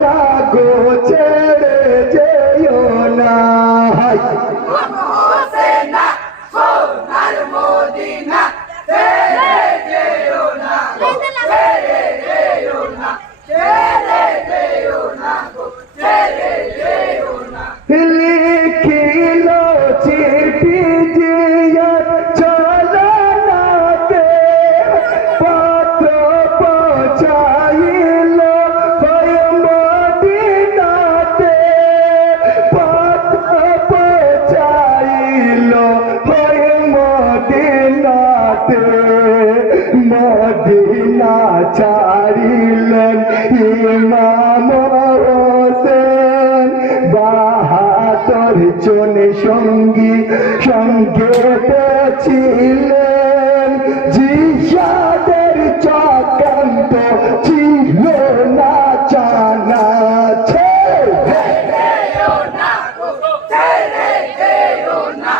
গো ছেড়ে যেও না হোসেনা সোনার মদিনা ছেড়ে যেও না গো ছেড়ে যেও না ছেড়ে যেও না গো ছেড়ে যেও না লিখিল চিঠি দিয়া চলো নাতে পত্র পৌঁছাইল ওই মদিনাতে পত্র পৌঁছাইল ওই মদিনাতে মদিনা ছাড়িলেন ইমাম হোসেন বাহাদুর জন সঙ্গী সঙ্গেতে ছিলেন জিহাদের চক্রান্ত ছিল না জানা যেও না গো ছেড়ে যেও না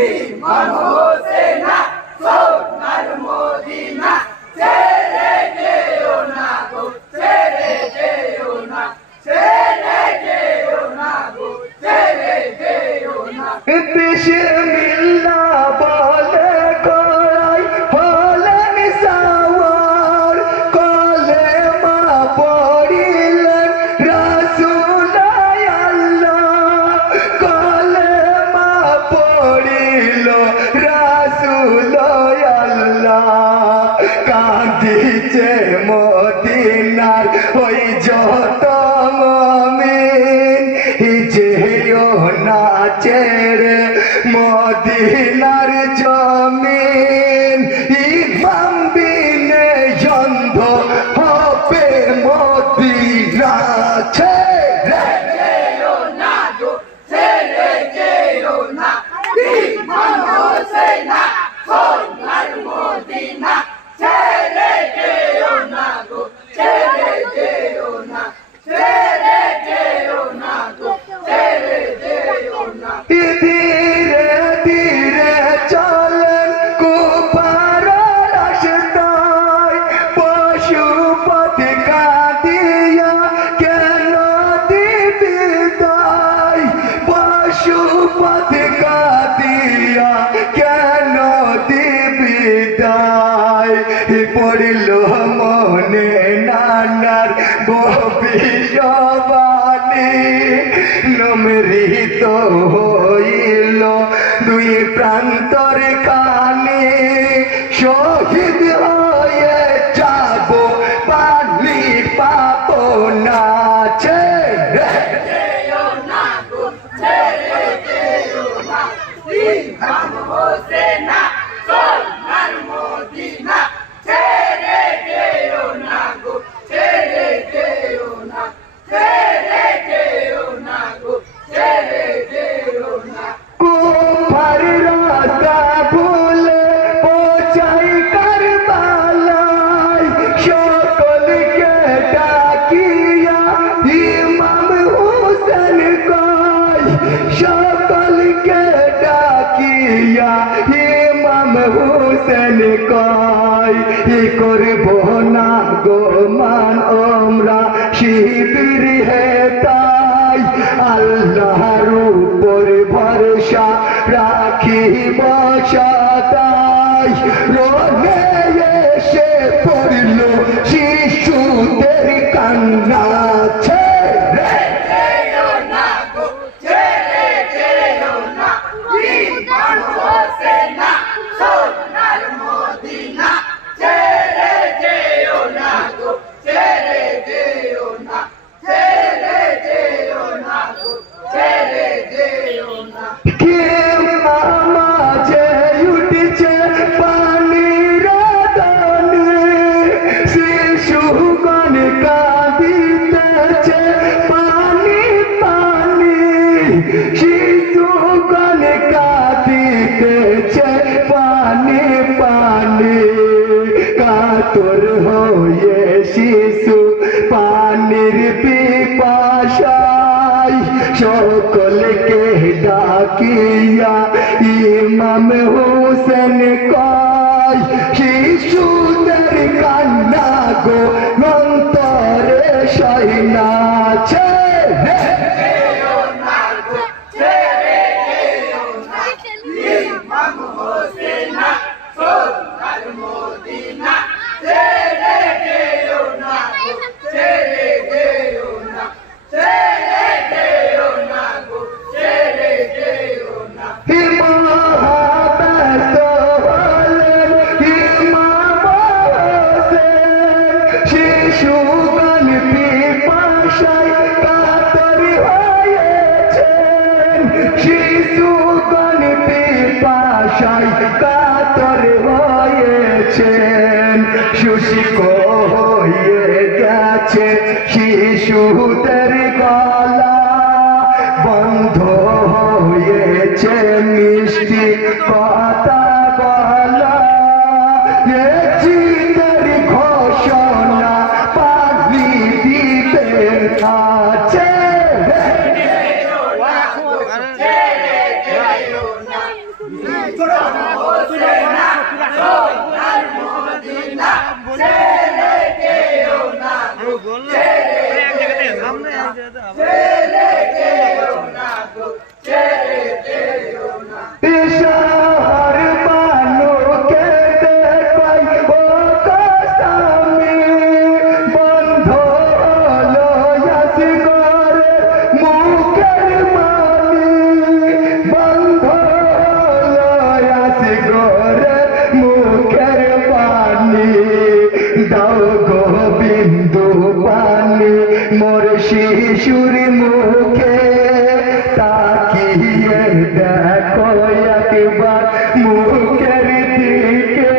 ইমাম হোসেনা সোনার মদিনা ছেড়ে যেও না গো ছেড়ে যেও না ছেড়ে যেও না গো ছেড়ে যেও না বিসমিল্লাহ বলে করাই হলেন সাওয়ার কলেমা পড়িলেন রাসূল আল্লাহ কলেমা পড়িল রাসূল আল্লাহ কাঁদিছে মদিনার ওই যত মুমিন যেও না ছেড়ে মদিনার জমিন ইমাম বিনে অন্ধ হবে মদিনা ছেড়ে যেও না গো ছেড়ে যেও না ইমাম হোসেনা সোনার মদিনা ছেড়ে যেও না গো ছেড়ে যেও না ছেড়ে যেও না গো ছেড়ে যেও না ধীরে ধীরে চলেন কুপার রাস্তায় পশুপতি কাঁদিয়া কেন দিবি দায় পশুপতি কাঁদিয়া কেন দিবি দায় পড়িল মনে নানার ভবিষ্যবাণী নমৃত হইল দুই প্রান্তর কানে শহীদ হয়ে যাব পানি পাব না ছেড়ে যেও না গো ছেড়ে যেও না ইমাম হোসেনা সোনার মদিনা ছেড়ে যেও না গো ছেড়ে যেও না ছেড়ে যেও না গো ছেড়ে যেও না কুফার রাস্তা ভুলে পৌঁছাই কারবালায় সকলকে ডাকিয়া ইমাম হোসেন কয় সকলকে ডাকিয়া ইমাম হোসেন কয় করব না গো মান আমরা শিবির হেতাই আল্লাহর উপর ভরসা রাখিব সদাই রোনে এসে পড়ল শিশুদের কান্না ছেড়ে যেও না গো ছেড়ে যেও না ইমাম হোসেনা সোনার মদিনা ছেড়ে যেও না গো ছেড়ে যেও না ছেড়ে যেও না গো ছেড়ে যেও না কেউ মাঝে উঠছে পানির দানে শিশুগণ কাঁদিতেছে পানি পানি শিশুগণ কাঁদিতেছে পানি পানি কাতর হয়ে শিশু পানির পিপাসায় সকলকে ডাকিয়া ইমাম হোসেন কয় শিশুদের কান্না গো অন্তরে সয় না শুষ্ক হয়ে গেছে শিশুদের গলা, বন্ধ হয়েছে মিষ্টি কথা বলা। এ জিদের ঘোষণা পাগলি দিতে আছে। शहर वालों के देखई ओ कसामी, बंध हलो यासी करे मुखेर मानी, बंध हलो यासी करे मुखेर पानी। दाओ गो बिंदु पानी मोर शिशुर मुखे, তাকিয়ে দেখো একবার মুখের দিকে।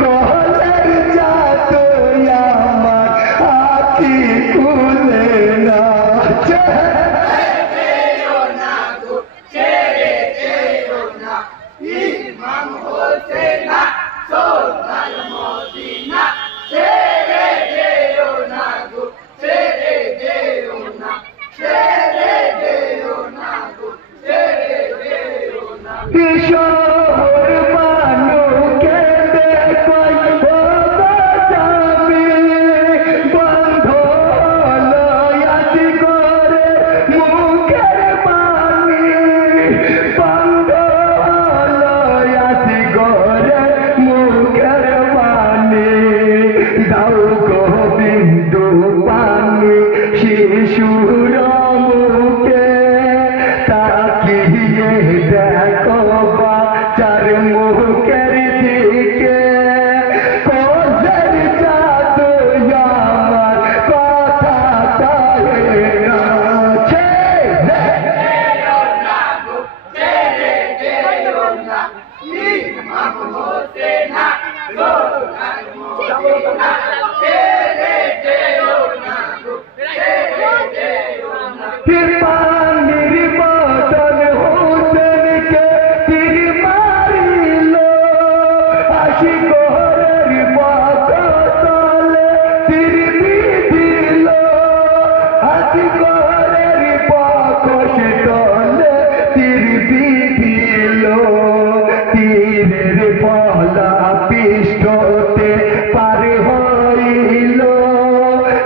কলের জাত আমার আখি খুলে না। শহর মানুষকে দেখই ও কসামি, বন্ধ হলো ইয়াসি করে মুখের পানি, বন্ধ হলো ইয়াসি করে মুখের পানি। দাও গো বিন্দু পানি শিশুর মুখে, তাকিয়ে দেখো বাচ্চার মুখের দিকে। কোলের জাত আমার কথা কয়ে না। পানির বদল হোসেনকে তীর মারিল, আশি ঘরের পাকস্থলে তীর বিঁধিল, আশি ঘরের পাকস্থলে তীর বিঁধিল। তীরের পলা পৃষ্ঠতে পার হইল,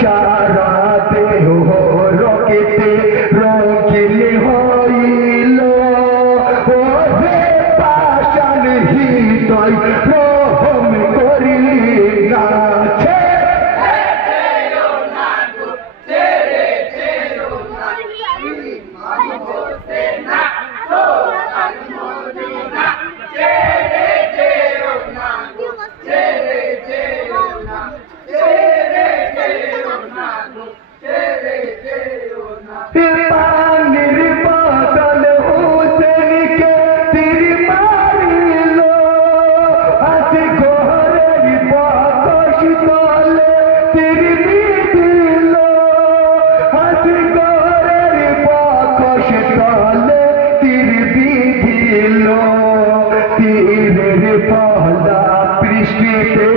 সারা দেহ রকেতে রঙিন হইল। ওরে পাষাণ হৃদয় রহম করিলি না। পানির বদল হোসেনকে তীর মারিল, আশি ঘরের পাকস্থলে তীর বিঁধিল, আশি ঘরের পাকস্থলে তীর বিঁধিল। তীরের পলা পৃষ্ঠতে